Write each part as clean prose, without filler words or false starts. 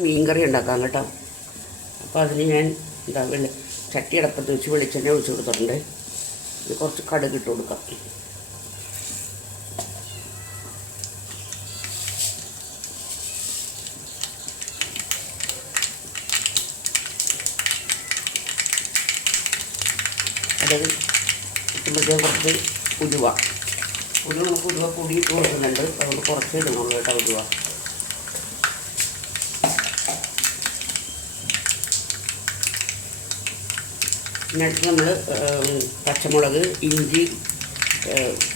മീൻ കറി ഉണ്ടാക്കാം കേട്ടോ. അപ്പോൾ അതിന് ഞാൻ ചട്ടി അടപ്പത്ത് വെച്ച് വെളിച്ചെണ്ണ ഒഴിച്ച് കൊടുത്തിട്ടുണ്ട്. ഇത് കുറച്ച് കടുക് ഇട്ട് കൊടുക്കാം. കടുക് ഇട്ടുമ്പോഴത്തേക്ക് കുറച്ച് ഉലുവ നമുക്ക് ഉലുവ പൊടി ഇട്ട് കൊടുക്കുന്നുണ്ട്. അതുകൊണ്ട് കുറച്ച് ഇടുന്നുള്ളൂ കേട്ടോ ഉലുവ. പിന്നെ അടുത്ത് നമ്മൾ പച്ചമുളക്, ഇഞ്ചി,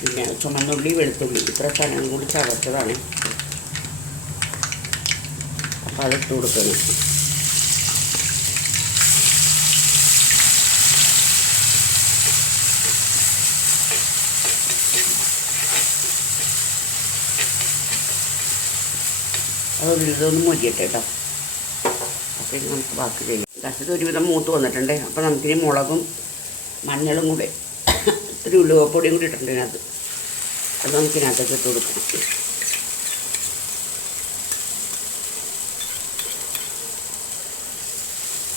പിന്നെ ചുമന്നുള്ളി, വെളുത്തുള്ളി ഇത്ര സാധനം കൂടി ചതച്ചതാണ്. അപ്പോൾ അതിട്ട് കൊടുക്കുന്നു. ഇതൊന്ന് മൊരിയട്ടെ കേട്ടോ. അപ്പോൾ നമുക്ക് ബാക്കി ചെയ്യാം. കഷ്ണത്തിൽ ഒരുവിധം മൂത്ത് വന്നിട്ടുണ്ട്. അപ്പോൾ നമുക്കിനി മുളകും മഞ്ഞളും കൂടെ ഇത്തിരി ഉലുവപ്പൊടിയും കൂടി ഇട്ടിട്ടുണ്ട് ഇതിനകത്ത്. അത് നമുക്കിനകത്തേക്ക് ഇട്ട് കൊടുക്കണം.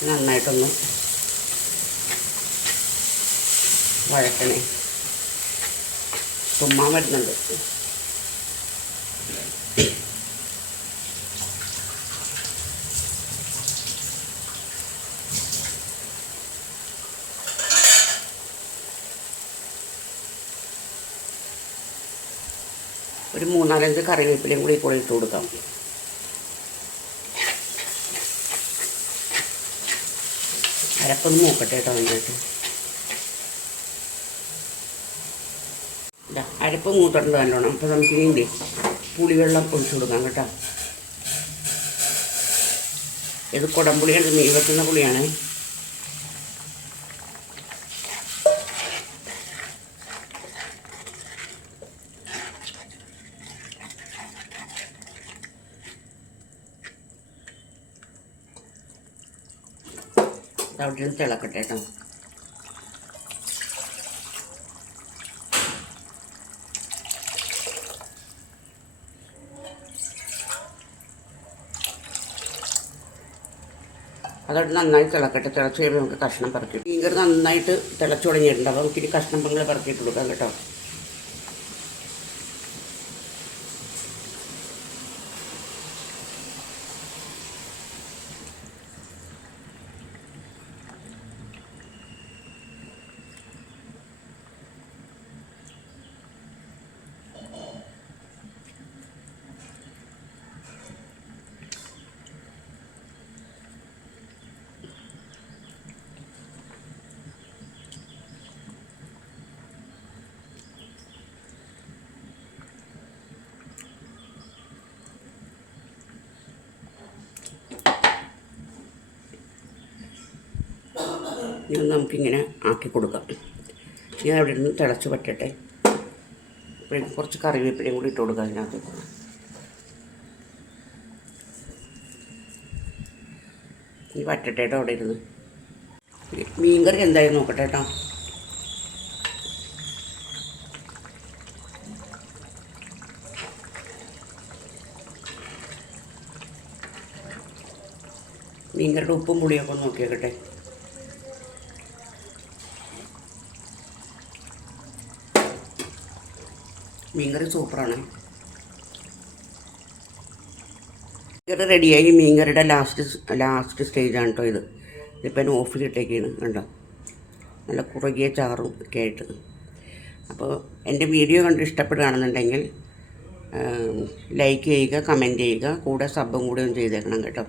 നന്നായിട്ടൊന്ന് വഴക്കണേ. തുമ്മാൻ വരുന്നുണ്ട്. ഒരു 3-4 കറിവേപ്പിലയും കൂടി ഇപ്പോൾ ഇട്ട് കൊടുക്കാം. അരപ്പൊന്ന് മൂക്കട്ടെ കേട്ടോ. നന്നായിട്ട് അരപ്പ് മൂത്തിട്ടുണ്ട് നല്ലോണം. അപ്പോൾ നമുക്ക് ഇനി പുളിവെള്ളം ഒഴിച്ചു കൊടുക്കാം കേട്ടോ. ഇത് കുടംപുളിയാണ്, മീൻ വെക്കുന്ന പുളിയാണ്. അവിടെ നിന്ന് തിളക്കട്ടെ കേട്ടോ. അതോട്ട് നന്നായി തിളക്കട്ടെ. തിളച്ച് കഴിയുമ്പോൾ നമുക്ക് കഷ്ണം പറക്കി. മീൻ കറി നന്നായിട്ട് തിളച്ചു തുടങ്ങിയിട്ടുണ്ട്. അപ്പോൾ നമുക്കിനി കഷ്ണം പങ്ങൾ പറക്കിയിട്ട് കൊടുക്കാം കേട്ടോ. ഇനി നമുക്കിങ്ങനെ ആക്കി കൊടുക്കാം. ഞാൻ അവിടെ നിന്ന് തിളച്ച് പറ്റട്ടെ. അപ്പോഴേക്കും കുറച്ച് കറിവേപ്പിലയും കൂടി ഇട്ട് കൊടുക്കാം അതിനകത്ത്. ഇനി പറ്റട്ടെ കേട്ടോ. അവിടെ ഇരുന്ന് മീൻ കറി എന്തായാലും നോക്കട്ടെ കേട്ടോ. മീൻ കറിയുടെ ഉപ്പും പുളിയൊക്കെ ഒന്ന് നോക്കിയേക്കട്ടെ. മീൻകറി സൂപ്പറാണ്. മീൻകറി റെഡിയായി. മീൻകറിയുടെ ലാസ്റ്റ് സ്റ്റേജാണ് കേട്ടോ ഇത്. ഇതിപ്പോൾ ഞാൻ ഓഫ് ചെയ്തിട്ടേക്കാണ് കണ്ടോ. നല്ല കുറുകിയ ചാറും ഒക്കെ ആയിട്ട്. അപ്പോൾ എൻ്റെ വീഡിയോ കണ്ട് ഇഷ്ടപ്പെടുകയാണെന്നുണ്ടെങ്കിൽ ലൈക്ക് ചെയ്യുക, കമൻറ്റ് ചെയ്യുക, കൂടെ സബും കൂടെ ഒന്ന് ചെയ്തേക്കണം കേട്ടോ.